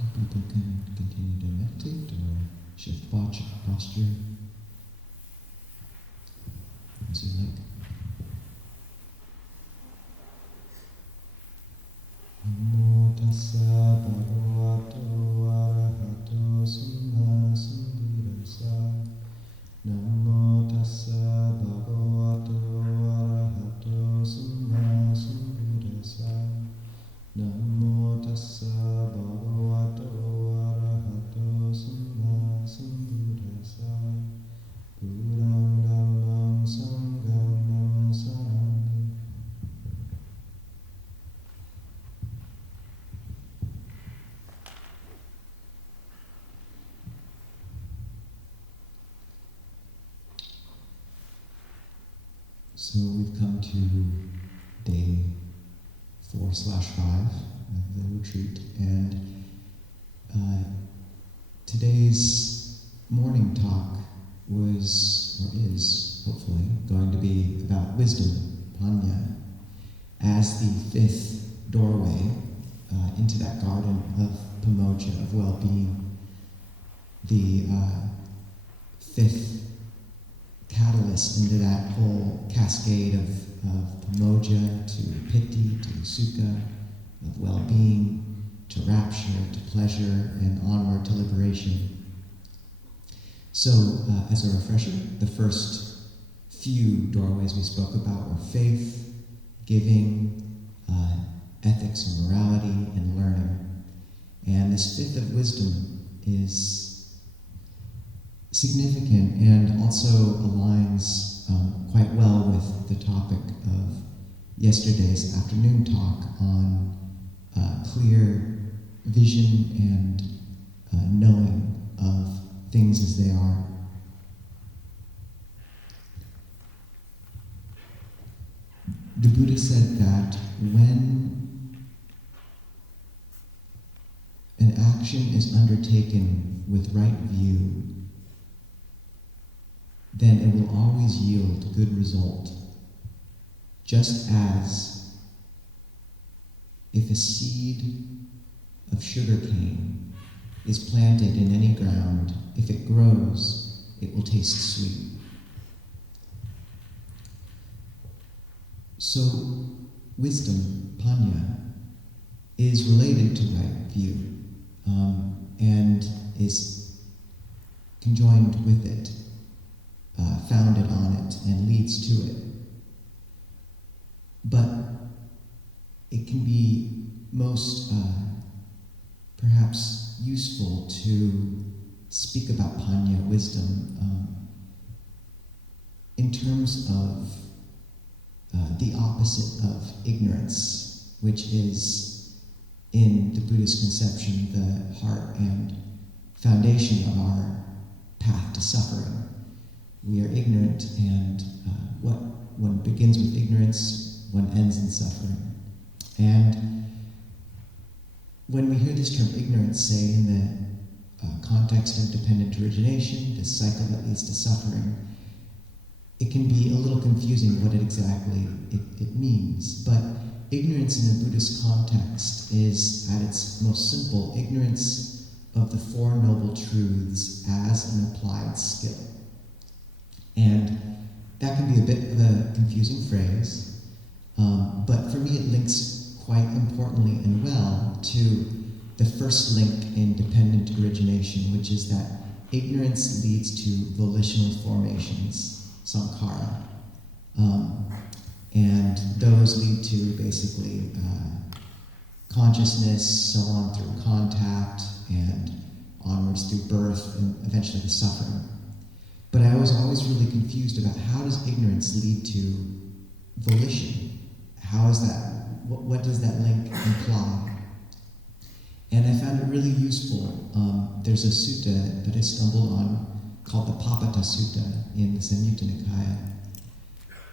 People can continue to meditate or shift posture as you like. Namo tassa bhagavato arahato samma sambuddhassa. Namo tassa bhagavato arahato samma sambuddhassa. Namo tassa bhagavato arahato samma sambuddhassa. Buddhang dhammang sanghang namasami. So we've come to day 4/5 of the retreat, and today's morning talk was, or is, hopefully, going to be about wisdom, Panya, as the fifth doorway into that garden of Pamoja, of well-being, the fifth catalyst into that whole cascade of Pamoja to Piti to Sukha, of well-being to rapture to pleasure and onward to liberation. So, as a refresher, the first few doorways we spoke about were faith, giving, ethics and morality, and learning. And this fifth of wisdom is significant and also aligns quite well with the topic of yesterday's afternoon talk on clear vision and knowing of things as they are. The Buddha said that when an action is undertaken with right view, then it will always yield good result. Just as if a seed of sugarcane is planted in any ground, if it grows, it will taste sweet. So, wisdom, Panya, is related to right view, and is conjoined with it, founded on it, and leads to it. But it can be most perhaps useful to speak about Panya, wisdom, in terms of the opposite of ignorance, which is, in the Buddhist conception, the heart and foundation of our path to suffering. We are ignorant, and what one begins with ignorance, one ends in suffering. And when we hear this term ignorance, say in the context of dependent origination, this cycle that leads to suffering, it can be a little confusing what exactly it means. But ignorance in a Buddhist context is, at its most simple, ignorance of the Four Noble Truths as an applied skill. And that can be a bit of a confusing phrase, but for me it links quite importantly and well to the first link in dependent origination, which is that ignorance leads to volitional formations, sankhara, and those lead to basically consciousness, so on through contact, and onwards through birth, and eventually to suffering. But I was always really confused about how does ignorance lead to volition? How is that? What does that link imply? And I found it really useful. There's a sutta that I stumbled on called the Papata Sutta in the Samyutta Nikaya.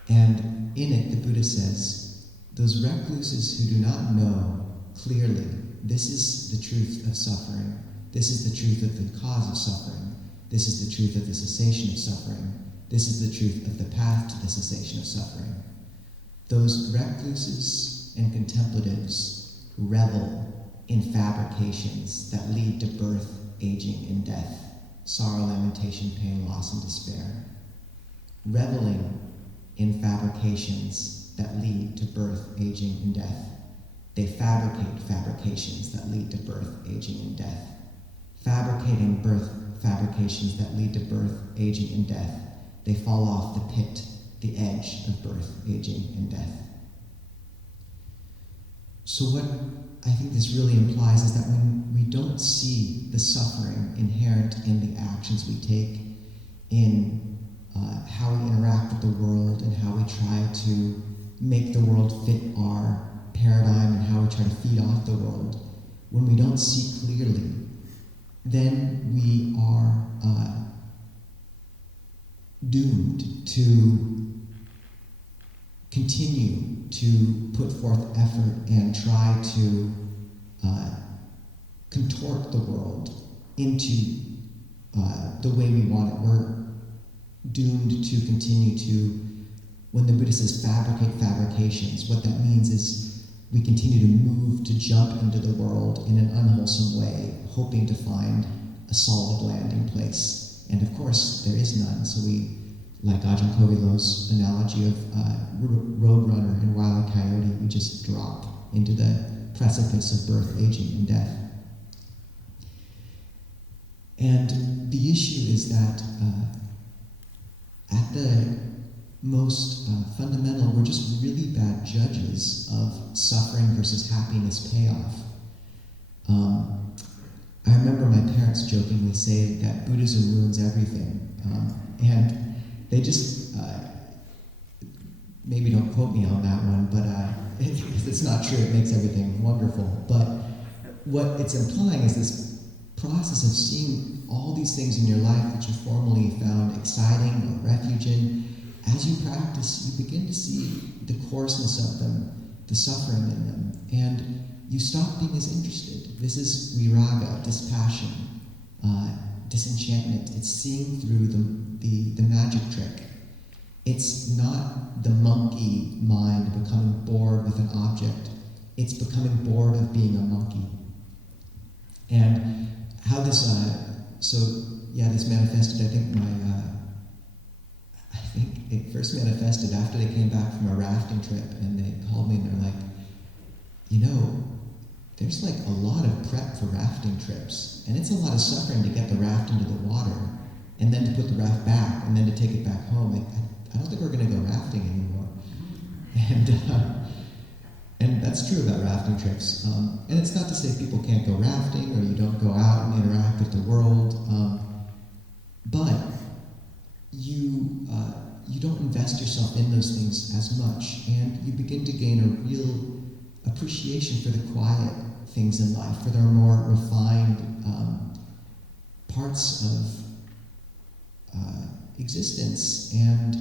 And in it, the Buddha says, those recluses who do not know clearly, this is the truth of suffering, this is the truth of the cause of suffering, this is the truth of the cessation of suffering, this is the truth of the path to the cessation of suffering. Those recluses and contemplatives revel in fabrications that lead to birth, aging, and death, sorrow, lamentation, pain, loss, and despair. Reveling in fabrications that lead to birth, aging, and death. They fabricate fabrications that lead to birth, aging, and death. Fabricating fabrications that lead to birth, aging, and death. They fall off the pit, the edge of birth, aging, and death. So what I think this really implies is that when we don't see the suffering inherent in the actions we take, in how we interact with the world, and how we try to make the world fit our paradigm, and how we try to feed off the world, when we don't see clearly, then we are doomed to continue to put forth effort and try to contort the world into the way we want it. We're doomed to continue to, when the Buddha says fabricate fabrications, what that means is we continue to move, to jump into the world in an unwholesome way, hoping to find a solid landing place. And of course, there is none, so we, like Ajahn Kovilo's analogy of Roadrunner and Wile E. Coyote, we just drop into the precipice of birth, aging, and death. And the issue is that at the most fundamental, we're just really bad judges of suffering versus happiness payoff. I remember my parents jokingly say that Buddhism ruins everything. And they just, maybe don't quote me on that one, but if it's not true, it makes everything wonderful. But what it's implying is this process of seeing all these things in your life that you formerly found exciting or refuge in. As you practice, you begin to see the coarseness of them, the suffering in them, and you stop being as interested. This is viraga, dispassion, disenchantment. It's seeing through the magic trick. It's not the monkey mind becoming bored with an object. It's becoming bored of being a monkey. And how this, this manifested, I think it first manifested after they came back from a rafting trip, and they called me and they're like, there's like a lot of prep for rafting trips, and it's a lot of suffering to get the raft into the water, and then to put the raft back, and then to take it back home. I don't think we're going to go rafting anymore. And that's true about rafting trips. And it's not to say people can't go rafting or you don't go out and interact with the world, but you don't invest yourself in those things as much, and you begin to gain a real appreciation for the quiet things in life, for their more refined parts of existence. And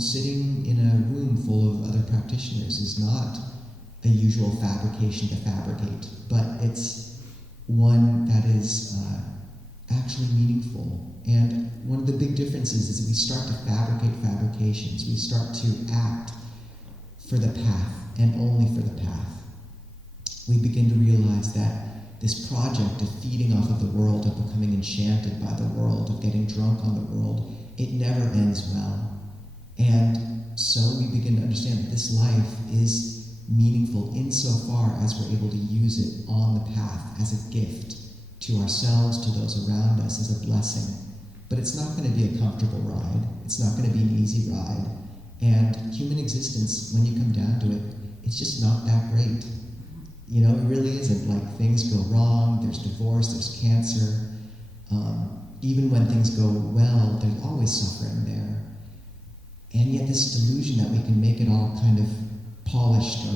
sitting in a room full of other practitioners is not a usual fabrication to fabricate, but it's one that is actually meaningful. And one of the big differences is that we start to fabricate fabrications. We start to act for the path and only for the path. We begin to realize that this project of feeding off of the world, of becoming enchanted by the world, of getting drunk on the world, it never ends well. And so we begin to understand that this life is meaningful insofar as we're able to use it on the path as a gift to ourselves, to those around us, as a blessing. But it's not going to be a comfortable ride. It's not going to be an easy ride. And human existence, when you come down to it, it's just not that great. It really isn't. Like, things go wrong, there's divorce, there's cancer. Even when things go well, there's always suffering there. And yet this delusion that we can make it all kind of polished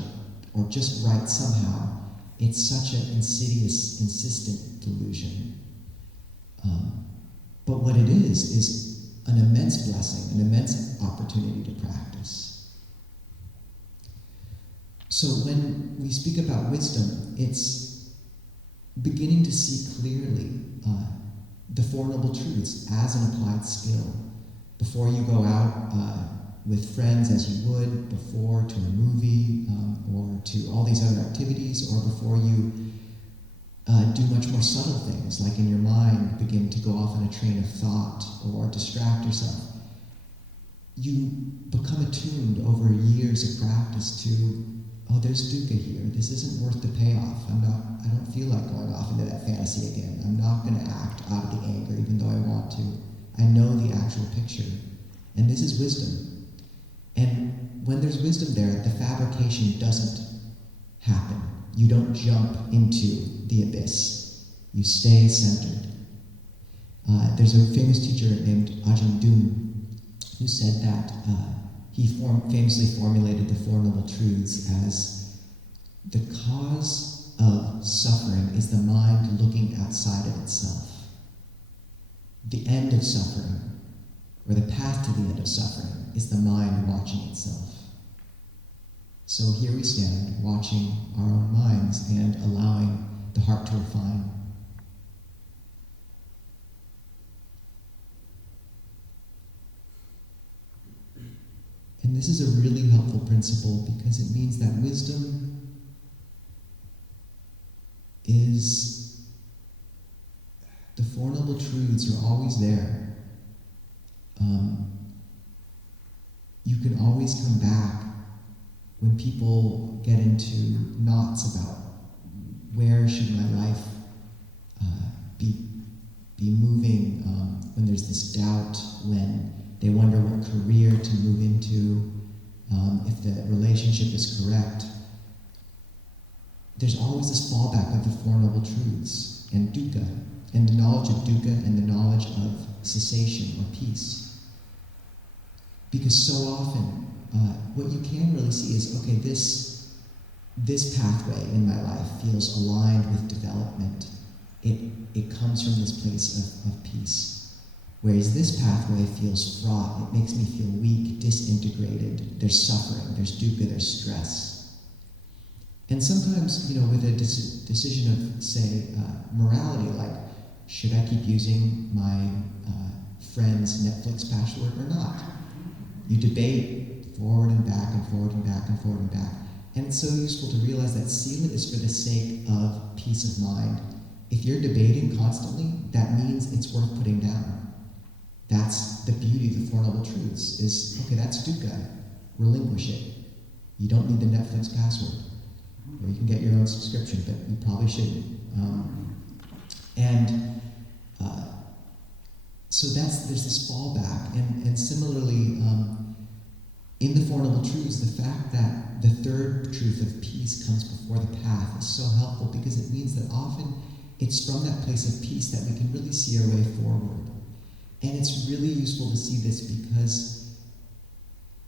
or just right somehow, it's such an insidious, insistent delusion. But what it is an immense blessing, an immense opportunity to practice. So when we speak about wisdom, it's beginning to see clearly the Four Noble Truths as an applied skill. Before you go out with friends as you would before to a movie or to all these other activities, or before you do much more subtle things, like in your mind begin to go off on a train of thought or distract yourself. You become attuned over years of practice to, oh, there's dukkha here. This isn't worth the payoff. I don't feel like going off into that fantasy again. I'm not going to act out of the anger, even though I want to. I know the actual picture. And this is wisdom. And when there's wisdom there, the fabrication doesn't happen. You don't jump into the abyss. You stay centered. There's a famous teacher named Ajahn Dun who said that he famously formulated the Four Noble Truths as the cause of suffering is the mind looking outside of itself. The end of suffering, or the path to the end of suffering, is the mind watching itself. So here we stand, watching our own minds and allowing the heart to refine. And this is a really helpful principle because it means that wisdom is, the Four Noble Truths are always there. You can always come back when people get into knots about where should my life be moving, when there's this doubt, when they wonder what career to move into, if the relationship is correct. There's always this fallback of the Four Noble Truths and dukkha, and the knowledge of dukkha and the knowledge of cessation or peace. Because so often, what you can really see is, okay, this pathway in my life feels aligned with development. It comes from this place of peace. Whereas this pathway feels fraught. It makes me feel weak, disintegrated. There's suffering, there's dukkha, there's stress. And sometimes, with a decision of, say, morality, like, should I keep using my friend's Netflix password or not? You debate forward and back and forward and back and forward and back. And it's so useful to realize that sila is for the sake of peace of mind. If you're debating constantly, that means it's worth putting down. That's the beauty of the Four Noble Truths, is, okay, that's dukkha. Relinquish it. You don't need the Netflix password. Or you can get your own subscription, but you probably shouldn't. So there's this fallback. And similarly, in the Four Noble Truths, the fact that the third truth of peace comes before the path is so helpful, because it means that often it's from that place of peace that we can really see our way forward. And it's really useful to see this because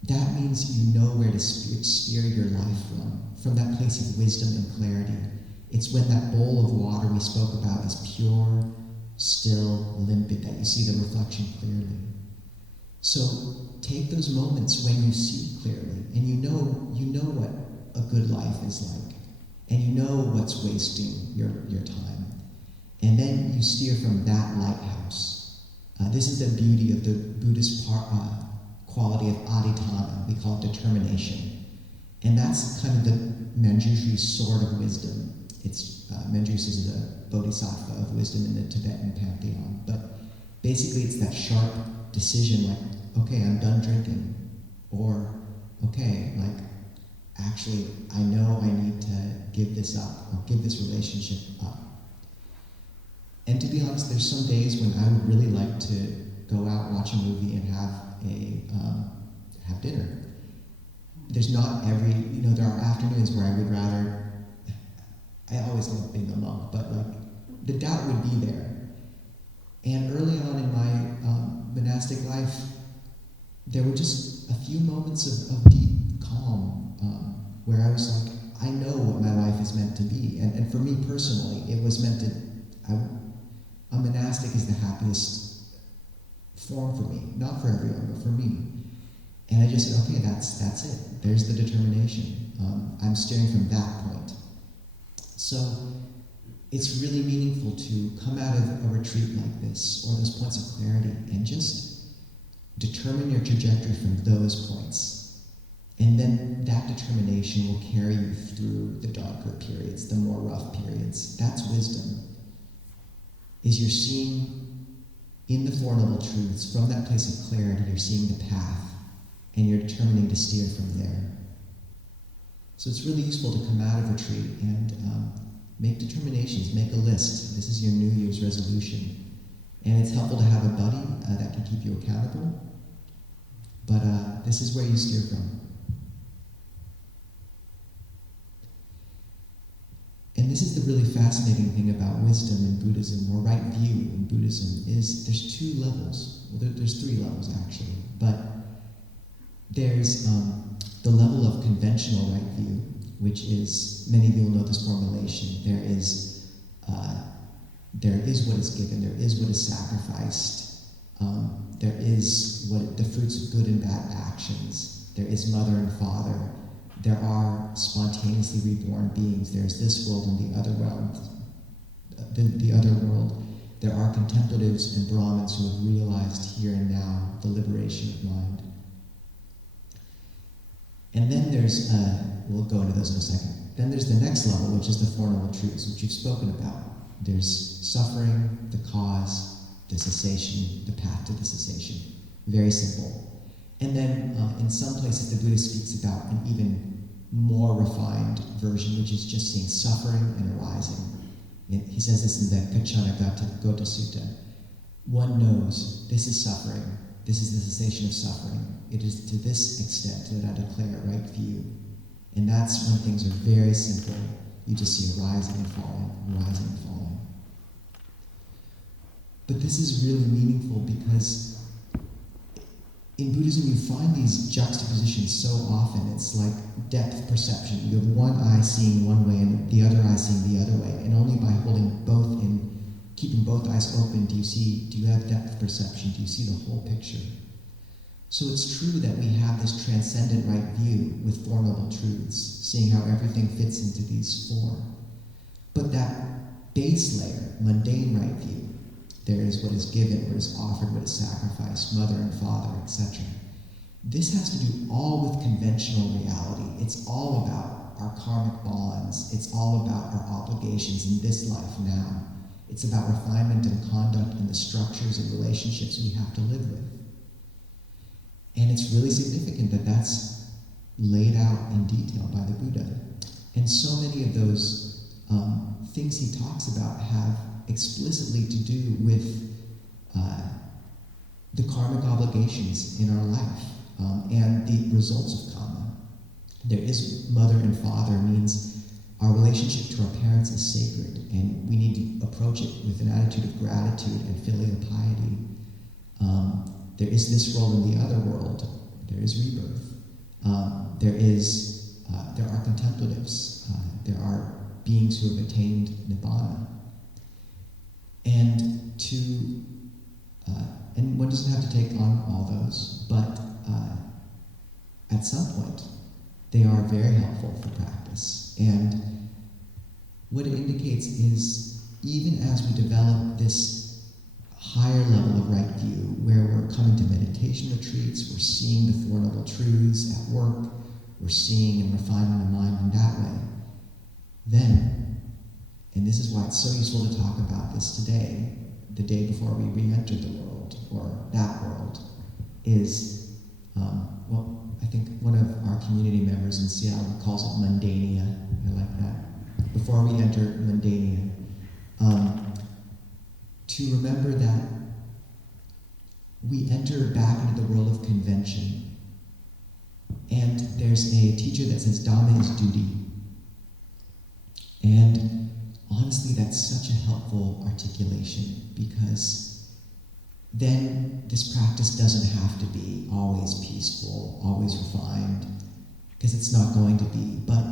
that means you know where to steer your life from that place of wisdom and clarity. It's when that bowl of water we spoke about is pure, still, limpid, that you see the reflection clearly. So take those moments when you see clearly, and you know what a good life is like, and you know what's wasting your time. And then you steer from that lighthouse. This is the beauty of the Buddhist quality of adhitthana. We call it determination. And that's kind of the Manjushri's sword of wisdom. Manjushri is a bodhisattva of wisdom in the Tibetan pantheon. But basically it's that sharp decision, like, okay, I'm done drinking. Or, okay, like, actually, I know I need to give this up, or give this relationship up. And to be honest, there's some days when I would really like to go out, watch a movie, and have dinner. There's not there are afternoons where I would rather, I always love being a monk, but like, the doubt would be there. And early on in my monastic life, there were just a few moments of deep calm, where I was like, I know what my life is meant to be. And for me personally, it was meant to, a monastic is the happiest form for me. Not for everyone, but for me. And I just said, okay, that's it. There's the determination. I'm steering from that point. So it's really meaningful to come out of a retreat like this, or those points of clarity, and just determine your trajectory from those points. And then that determination will carry you through the darker periods, the more rough periods. That's wisdom. Is you're seeing in the Four Noble Truths, from that place of clarity, you're seeing the path, and you're determining to steer from there. So it's really useful to come out of retreat and make determinations, make a list. This is your New Year's resolution. And it's helpful to have a buddy that can keep you accountable. But this is where you steer from. And this is the really fascinating thing about wisdom in Buddhism, or right view in Buddhism, is there's two levels. Well, there's three levels, actually. But there's the level of conventional right view, which is, many of you will know this formulation, there is what is given, there is what is sacrificed, there is the fruits of good and bad actions, there is mother and father, there are spontaneously reborn beings, there's this world and the other realm, the other world. There are contemplatives and Brahmins who have realized here and now the liberation of mind. And then there's, we'll go into those in a second. Then there's the next level, which is the Four Noble Truths, which you've spoken about. There's suffering, the cause, the cessation, the path to the cessation. Very simple. And then in some places the Buddha speaks about an even more refined version, which is just seeing suffering and arising. And he says this in the Kachana Gota Sutta. One knows this is suffering. This is the cessation of suffering. It is to this extent that I declare right view. And that's when things are very simple. You just see a rising and falling, rising and falling. But this is really meaningful because in Buddhism you find these juxtapositions so often. It's like depth perception. You have one eye seeing one way and the other eye seeing the other way. And only by holding both in, keeping both eyes open, do you have depth perception? Do you see the whole picture? So it's true that we have this transcendent right view with Four Noble Truths, seeing how everything fits into these four. But that base layer, mundane right view, there is what is given, what is offered, what is sacrificed, mother and father, etc. This has to do all with conventional reality. It's all about our karmic bonds. It's all about our obligations in this life now. It's about refinement and conduct and the structures and relationships we have to live with. And it's really significant that that's laid out in detail by the Buddha. And so many of those things he talks about have explicitly to do with the karmic obligations in our life and the results of karma. There is mother and father means our relationship to our parents is sacred, and we need to approach it with an attitude of gratitude and filial piety. There is this world and the other world. There is rebirth. There are contemplatives. There are beings who have attained nibbana. And one doesn't have to take on all those, but at some point, they are very helpful for practice. And what it indicates is, even as we develop this higher level of right view, where we're coming to meditation retreats, we're seeing the Four Noble Truths at work, we're seeing and refining the mind in that way, then, and this is why it's so useful to talk about this today, the day before we re-enter the world, or that world, is, I think one of our community members in Seattle calls it mundania. I like that. Before we enter mundania, to remember that we enter back into the world of convention. And there's a teacher that says Dhamma is duty. And honestly, that's such a helpful articulation, because then this practice doesn't have to be always peaceful, always refined, because it's not going to be. But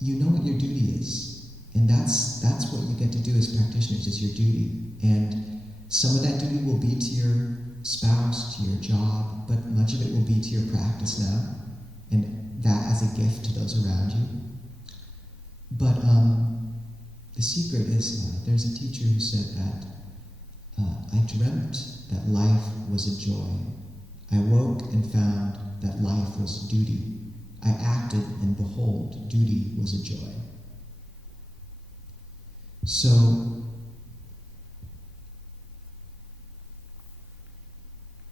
you know what your duty is. And that's what you get to do as practitioners, is your duty. And some of that duty will be to your spouse, to your job, but much of it will be to your practice now, and that as a gift to those around you. But the secret is, there's a teacher who said that, I dreamt that life was a joy. I woke and found that life was duty. I acted, and behold, duty was a joy. So,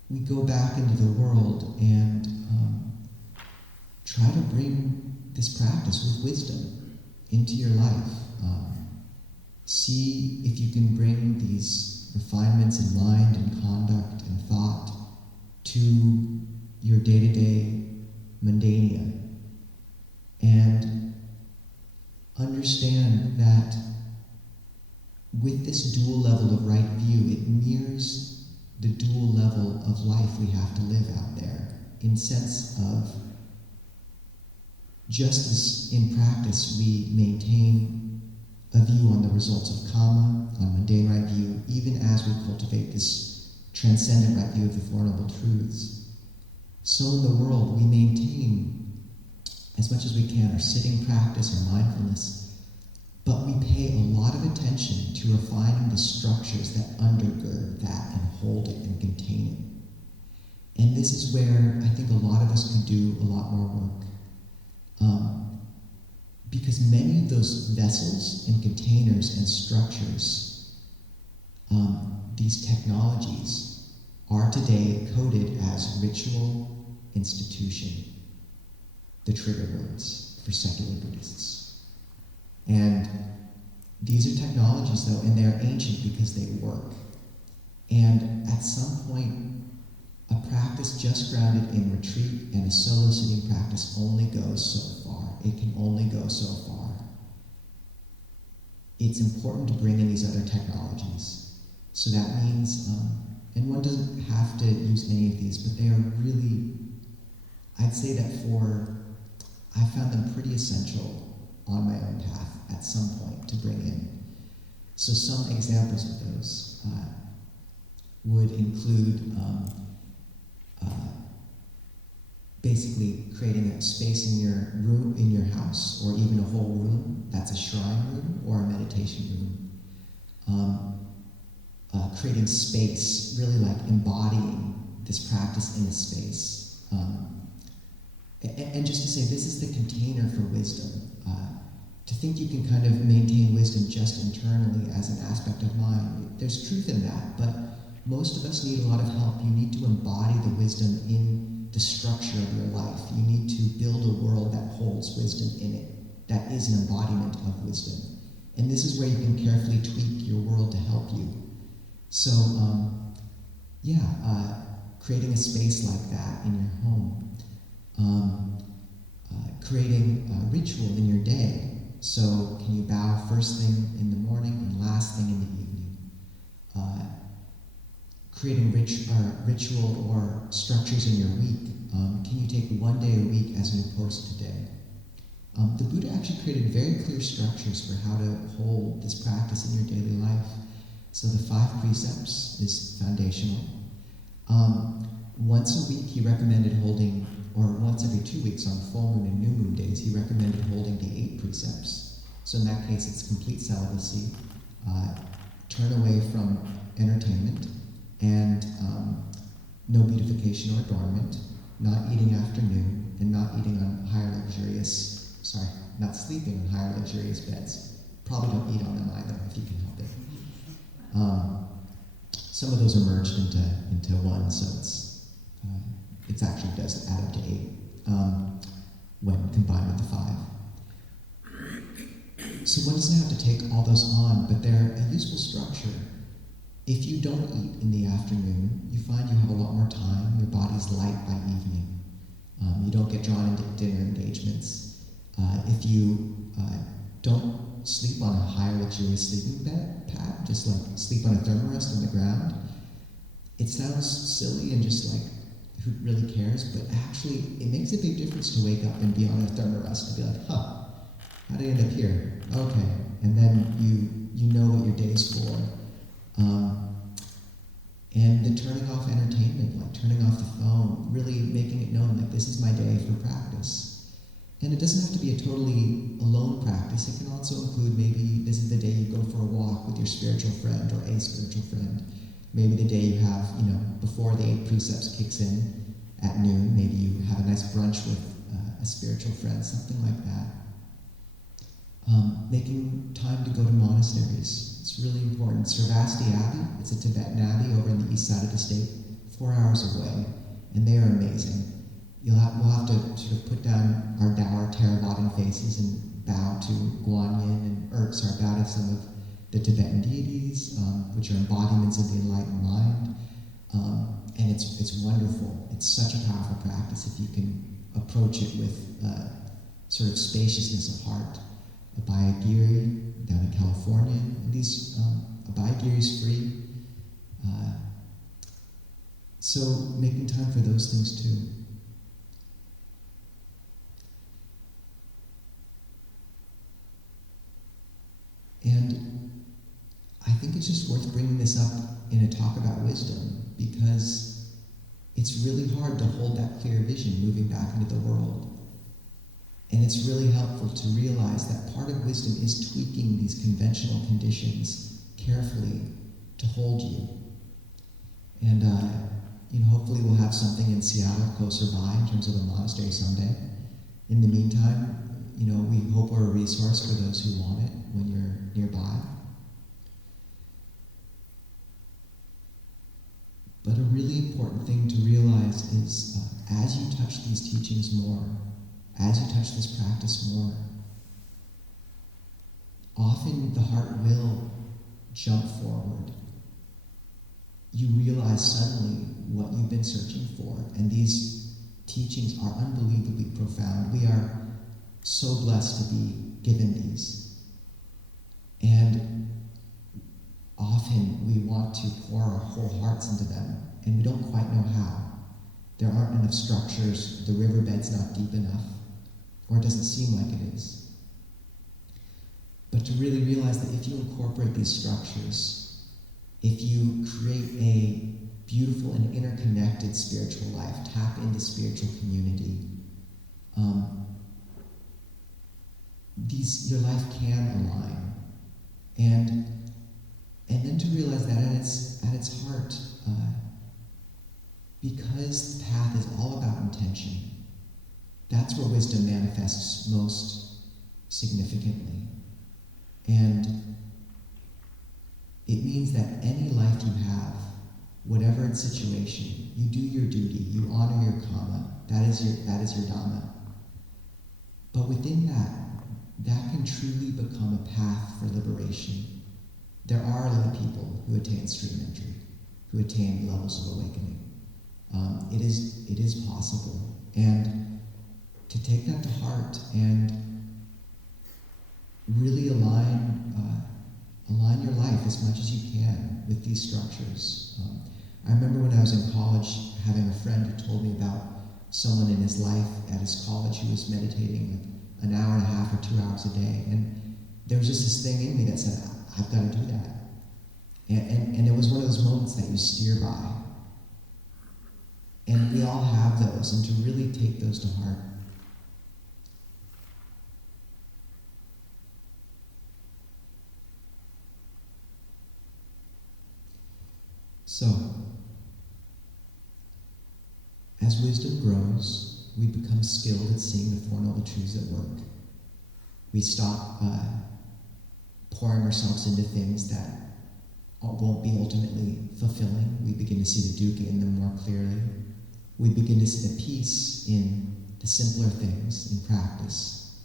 we go back into the world and try to bring this practice with wisdom into your life. See if you can bring these refinements in mind and conduct and thought to your day-to-day mundania. And understand that with this dual level of right view, it mirrors the dual level of life we have to live out there, in sense of just as in practice we maintain a view on the results of karma, on mundane right view, even as we cultivate this transcendent right view of the Four Noble Truths, so in the world we maintain, as much as we can, our sitting practice, our mindfulness, but we pay a lot of attention to refining the structures that undergird that and hold it and contain it. And this is where I think a lot of us could do a lot more work. Because many of those vessels and containers and structures, these technologies, are today coded as ritual, institution, the trigger words for secular Buddhists. And these are technologies, though, and they're ancient because they work. And at some point, a practice just grounded in retreat and a solo sitting practice only goes so far. It can only go so far. It's important to bring in these other technologies. So that means, and one doesn't have to use any of these, but they are really, I'd say that I found them pretty essential on my own path at some point to bring in. So some examples of those would include basically creating a space in your room, in your house, or even a whole room that's a shrine room or a meditation room. Creating space, really like embodying this practice in a space. And just to say, this is the container for wisdom. To think you can kind of maintain wisdom just internally as an aspect of mind, there's truth in that, but most of us need a lot of help. You need to embody the wisdom in the structure of your life. You need to build a world that holds wisdom in it, that is an embodiment of wisdom. And this is where you can carefully tweak your world to help you. So, creating a space like that in your home. Creating a ritual in your day. So, can you bow first thing in the morning and last thing in the evening? Creating ritual or structures in your week. Can you take one day a week as an imposed today? The Buddha actually created very clear structures for how to hold this practice in your daily life. So the 5 precepts is foundational. Once a week he recommended holding, or once every 2 weeks on full moon and new moon days, he recommended holding the 8 precepts. So in that case it's complete celibacy, turn away from entertainment, and no beautification or adornment, not eating after noon, and not eating on not sleeping on higher luxurious beds. Probably don't eat on them either if you can help it. Some of those are merged into one, so it actually does add up to 8 when combined with the 5. So one doesn't have to take all those on, but they're a useful structure. If you don't eat in the afternoon, you find you have a lot more time. Your body's light by evening. You don't get drawn into dinner engagements. If you don't sleep on a higher luxurious sleeping pad, just like sleep on a thermarest on the ground, it sounds silly and just like, who really cares? But actually, it makes a big difference to wake up and be on a thermarest and be like, how did I end up here? Okay, and then you know what your day's for. And the turning off entertainment, like turning off the phone, really making it known like this is my day for practice. And it doesn't have to be a totally alone practice. It can also include maybe this is the day you go for a walk with your spiritual friend or a spiritual friend. Maybe the day you have, before the 8 precepts kicks in, at noon. Maybe you have a nice brunch with a spiritual friend, something like that. Making time to go to monasteries. It's really important. Sravasti Abbey, it's a Tibetan abbey over on the east side of the state, 4 hours away, and they are amazing. We'll have to sort of put down our dour Theravadan faces and bow to Guanyin and bow to some of the Tibetan deities, which are embodiments of the enlightened mind. And it's wonderful. It's such a powerful practice if you can approach it with sort of spaciousness of heart. Abhayagiri down in California, and these Abhayagiri is free. So making time for those things too. And I think it's just worth bringing this up in a talk about wisdom, because it's really hard to hold that clear vision moving back into the world. And it's really helpful to realize that part of wisdom is tweaking these conventional conditions carefully to hold you. And hopefully we'll have something in Seattle closer by in terms of a monastery someday. In the meantime, we hope we're a resource for those who want it when you're nearby. But a really important thing to realize is as you touch these teachings more, as you touch this practice more, often the heart will jump forward. You realize suddenly what you've been searching for, and these teachings are unbelievably profound. We are so blessed to be given these. And often we want to pour our whole hearts into them, and we don't quite know how. There aren't enough structures, the riverbed's not deep enough, or it doesn't seem like it is. But to really realize that if you incorporate these structures, if you create a beautiful and interconnected spiritual life, tap into spiritual community, your life can align. And then to realize that at its heart, because the path is all about intention, that's where wisdom manifests most significantly. And it means that any life you have, whatever its situation, you do your duty, you honor your karma, that is your dhamma. But within that can truly become a path for liberation. There are lay people who attain stream entry, who attain levels of awakening. It is possible. And to take that to heart and really align your life as much as you can with these structures. I remember when I was in college having a friend who told me about someone in his life at his college who was meditating like an hour and a half or 2 hours a day. And there was just this thing in me that said, I've got to do that. And it was one of those moments that you steer by. And we all have those, and to really take those to heart. So, as wisdom grows, we become skilled at seeing the Four Noble Truths at work. We stop pouring ourselves into things that won't be ultimately fulfilling. We begin to see the dukkha in them more clearly. We begin to see the peace in the simpler things in practice.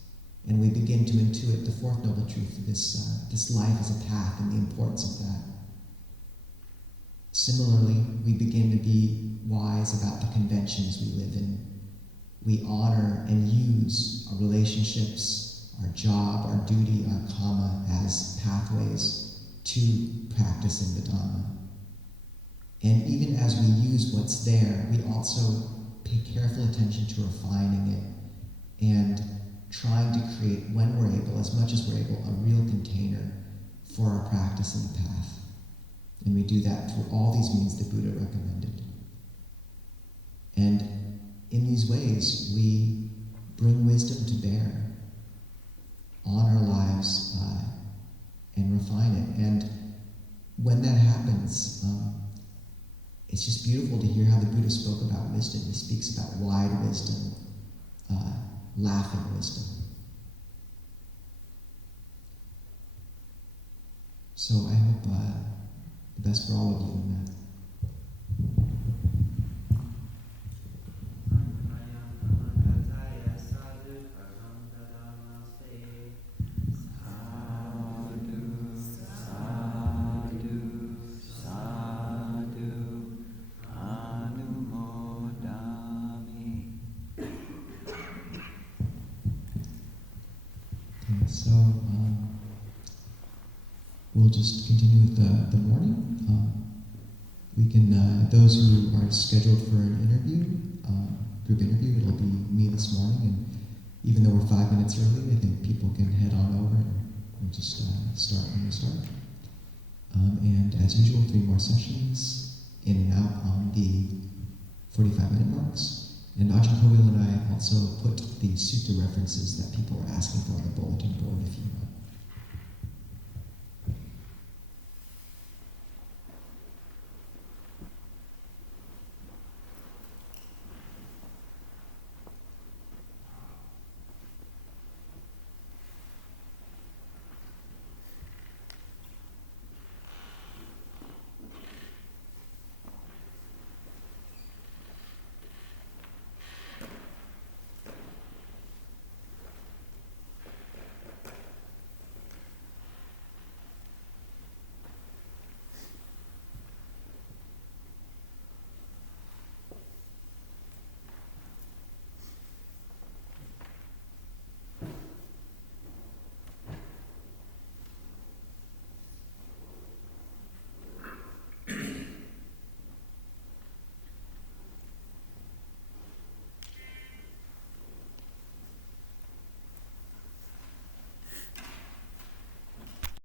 And we begin to intuit the fourth noble truth of this life as a path and the importance of that. Similarly, we begin to be wise about the conventions we live in. We honor and use our relationships, our job, our duty, our karma as pathways to practicing the Dhamma. And even as we use what's there, we also pay careful attention to refining it and trying to create, when we're able, as much as we're able, a real container for our practice in the path. And we do that through all these means the Buddha recommended. And in these ways, we bring wisdom to bear on our lives and refine it. And when that happens, it's just beautiful to hear how the Buddha spoke about wisdom. He speaks about wide wisdom, laughing wisdom. So I hope the best for all of you in that. So we'll just continue with the morning. We can, those who are scheduled for an interview, group interview, it'll be me this morning, and even though we're 5 minutes early, I think people can head on over and we'll just start when we start. And as usual, 3 more sessions, in and out on the 45-minute marks. And Ajahn Kovil and I also put the sutta references that people were asking for in the bulletin